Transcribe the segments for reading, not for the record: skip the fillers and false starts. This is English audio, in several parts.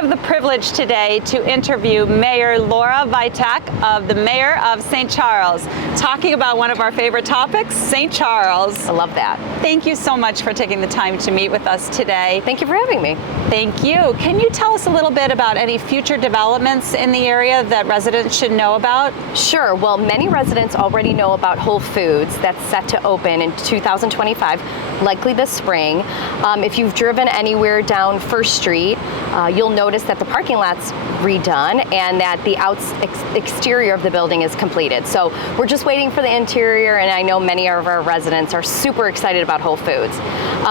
have the privilege today to interview Mayor Lora Vitek of the Mayor of St. Charles, talking about one of our favorite topics, St. Charles. I love that. Thank you so much for taking the time to meet with us today. Thank you for having me. Thank you. Can you tell us a little bit about any future developments in the area that residents should know about? Sure. Well, many residents already know about Whole Foods that's set to open in 2025, likely this spring. If you've driven anywhere down First Street, you'll notice that the parking lot's redone and that the exterior of the building is completed. So we're just waiting for the interior, and I know many of our residents are super excited about Whole Foods.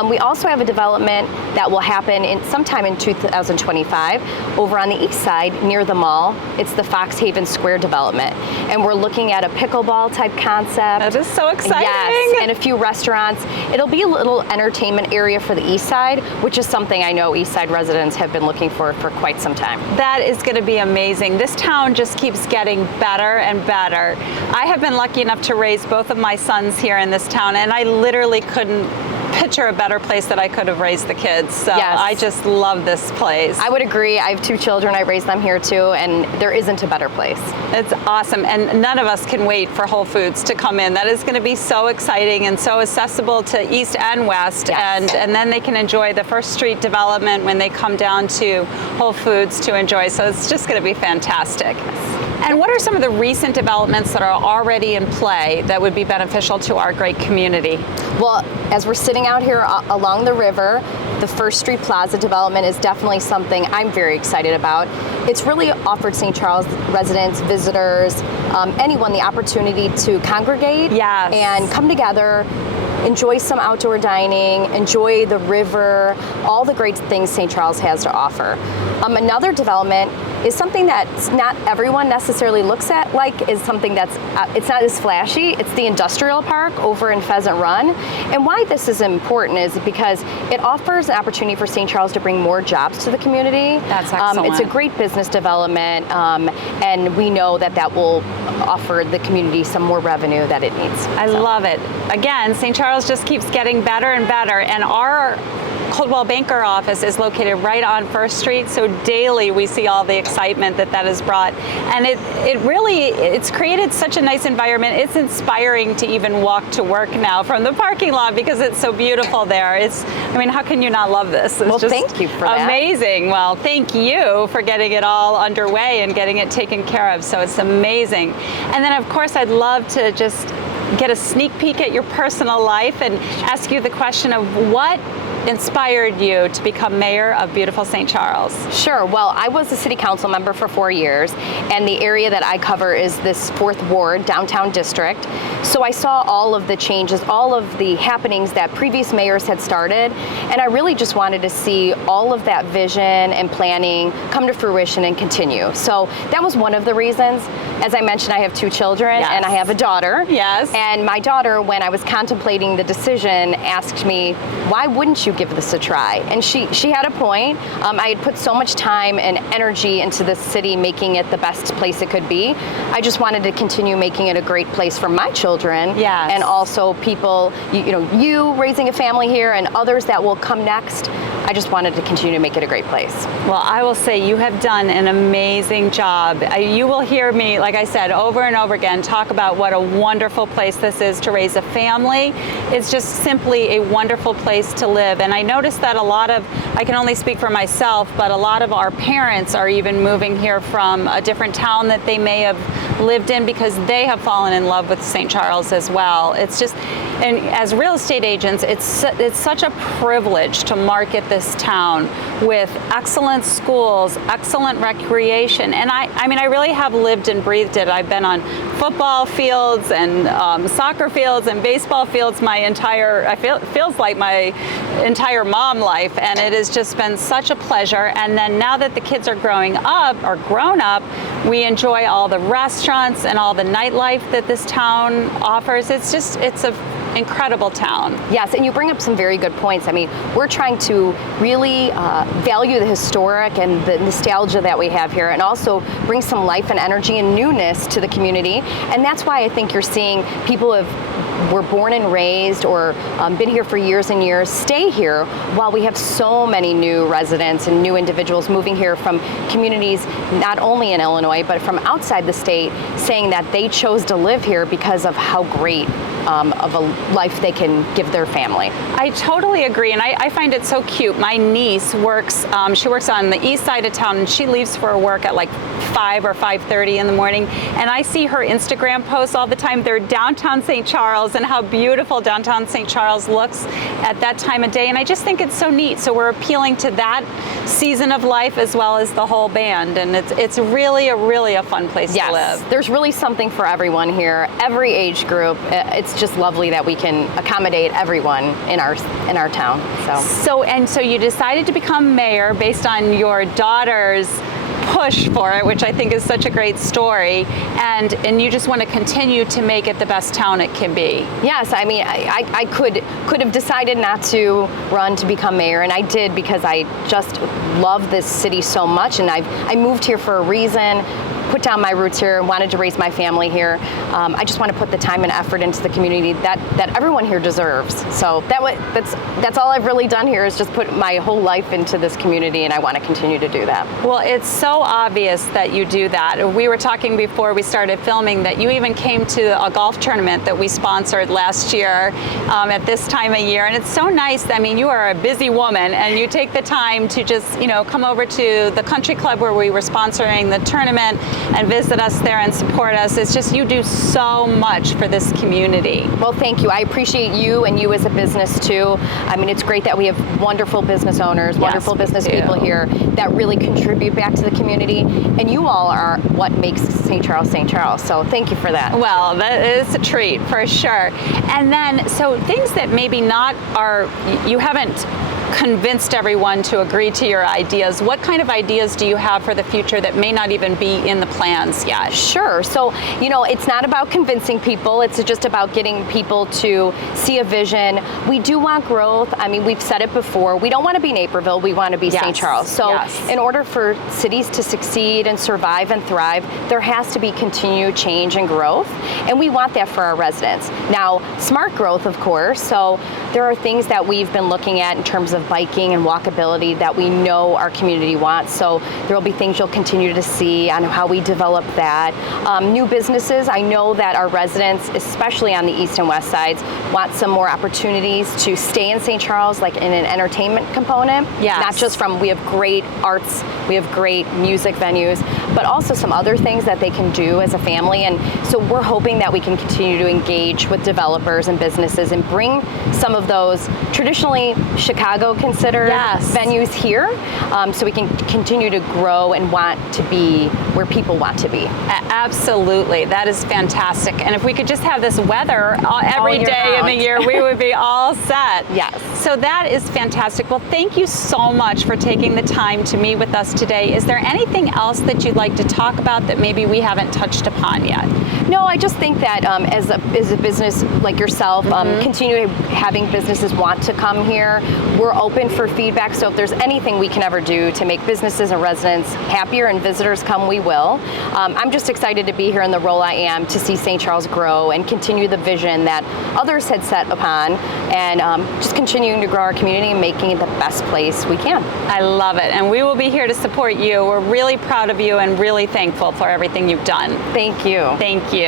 We also have a development that will happen sometime in 2025 over on the east side near the mall. It's the Fox Haven Square development, and we're looking at a pickleball type concept. That is so exciting. Yes, and a few restaurants. It'll be a little entertainment area for the east side, which is something I know east side residents have been looking for quite some time. That is going to be amazing. This town just keeps getting better and better. I have been lucky enough to raise both of my sons here in this town, and I literally couldn't picture a better place that I could have raised the kids. So yes. I just love this place. I would agree. I have two children. I raised them here too, and there isn't a better place. It's awesome, and none of us can wait for Whole Foods to come in. That is going to be so exciting and so accessible to east and west, yes. and then they can enjoy the First Street development when they come down to Whole Foods to enjoy. So it's just going to be fantastic. And what are some of the recent developments that are already in play that would be beneficial to our great community? Well, as we're sitting out here along the river, the First Street Plaza development is definitely something I'm very excited about. It's really offered St. Charles residents, visitors, anyone the opportunity to congregate yes. and come together, enjoy some outdoor dining, enjoy the river, all the great things St. Charles has to offer. Another development is something that not everyone necessarily looks at is something that's, it's not as flashy. It's the industrial park over in Pheasant Run. And why this is important is because it offers an opportunity for St. Charles to bring more jobs to the community. That's excellent. It's a great business development, and we know that that will offer the community some more revenue that it needs. I love it. Again, St. Charles just keeps getting better and better, and our Coldwell Banker office is located right on First Street, so daily we see all the excitement that has brought, and it's created such a nice environment. It's inspiring to even walk to work now from the parking lot because it's so beautiful there. How can you not love this? It's just thank you for that. Amazing. Well, thank you for getting it all underway and getting it taken care of, so it's amazing. And then of course I'd love to just get a sneak peek at your personal life and ask you the question of what inspired you to become mayor of beautiful St. Charles? Sure. Well, I was a city council member for 4 years, and the area that I cover is this 4th Ward, downtown district. So I saw all of the changes, all of the happenings that previous mayors had started, and I really just wanted to see all of that vision and planning come to fruition and continue. So that was one of the reasons. As I mentioned, I have 2 children, yes. and I have a daughter. Yes. And my daughter, when I was contemplating the decision, asked me, why wouldn't you give this a try? And she had a point. I had put so much time and energy into this city, making it the best place it could be. I just wanted to continue making it a great place for my children, yes. and also people, you raising a family here and others that will come next. I just wanted to continue to make it a great place. Well, I will say you have done an amazing job. You will hear me, like I said, over and over again, talk about what a wonderful place this is to raise a family. It's just simply a wonderful place to live. And I noticed that I can only speak for myself, but a lot of our parents are even moving here from a different town that they may have lived in because they have fallen in love with St. Charles as well. It's just, and as real estate agents, it's such a privilege to market this town with excellent schools, excellent recreation, and I really have lived and breathed it. I've been on football fields and soccer fields and baseball fields feels like my entire mom life, and it has just been such a pleasure. And then now that the kids are grown up, we enjoy all the restaurants and all the nightlife that this town offers. It's a incredible town. Yes, and you bring up some very good points. We're trying to really value the historic and the nostalgia that we have here, and also bring some life and energy and newness to the community. And that's why I think you're seeing people have were born and raised or been here for years and years stay here, while we have so many new residents and new individuals moving here from communities not only in Illinois but from outside the state, saying that they chose to live here because of how great of a life they can give their family. I totally agree, and I find it so cute. My niece works, she works on the east side of town, and she leaves for work at like 5 or 5:30 in the morning, and I see her Instagram posts all the time. They're downtown St. Charles and how beautiful downtown St. Charles looks at that time of day, and I just think it's so neat. So we're appealing to that season of life as well as the whole band, and it's really a fun place to live. There's really something for everyone here, every age group. It's just lovely that we can accommodate everyone in our town. So you decided to become mayor based on your daughter's push for it, which I think is such a great story, and you just want to continue to make it the best town it can be. Yes, I mean, I could have decided not to run to become mayor, and I did because I just love this city so much, and I moved here for a reason, put down my roots here, wanted to raise my family here. I just want to put the time and effort into the community that everyone here deserves. So that's all I've really done here, is just put my whole life into this community, and I want to continue to do that. Well, it's so obvious that you do that. We were talking before we started filming that you even came to a golf tournament that we sponsored last year at this time of year, and it's so nice. I mean, you are a busy woman, and you take the time to just come over to the country club where we were sponsoring the tournament and visit us there and support us. It's just, you do so much for this community. Well, thank you. I appreciate you, and you as a business too. I mean, it's great that we have wonderful business owners, wonderful business people here that really contribute back to the community, and you all are what makes St. Charles St. Charles. So thank you for that. Well, that is a treat for sure. And then, so things that maybe you haven't convinced everyone to agree to your ideas. What kind of ideas do you have for the future that may not even be in the plans yet? Sure. So, it's not about convincing people. It's just about getting people to see a vision. We do want growth. I mean, we've said it before. We don't want to be Naperville. We want to be St. Charles. So in order for cities to succeed and survive and thrive, there has to be continued change and growth. And we want that for our residents. Now, smart growth, of course. So there are things that we've been looking at in terms of biking and walkability that we know our community wants. So there will be things you'll continue to see on how we develop that. New businesses, I know that our residents, especially on the east and west sides, want some more opportunities to stay in St. Charles, like in an entertainment component. Yes. Not just we have great arts, we have great music venues, but also some other things that they can do as a family. And so we're hoping that we can continue to engage with developers and businesses and bring some of those traditionally Chicago considered venues here, so we can continue to grow and want to be where people want to be. Absolutely, that is fantastic. And if we could just have this weather every day in the year, we would be all set. Yes. So that is fantastic. Well, thank you so much for taking the time to meet with us today. Is there anything else that you'd like to talk about that maybe we haven't touched upon yet? No, I just think that as a business like yourself, continue having businesses want to come here. We're open for feedback, so if there's anything we can ever do to make businesses and residents happier and visitors come, we will. I'm just excited to be here in the role I am, to see St. Charles grow and continue the vision that others had set upon, and just continuing to grow our community and making it the best place we can. I love it, and we will be here to support you. We're really proud of you and really thankful for everything you've done. Thank you. Thank you.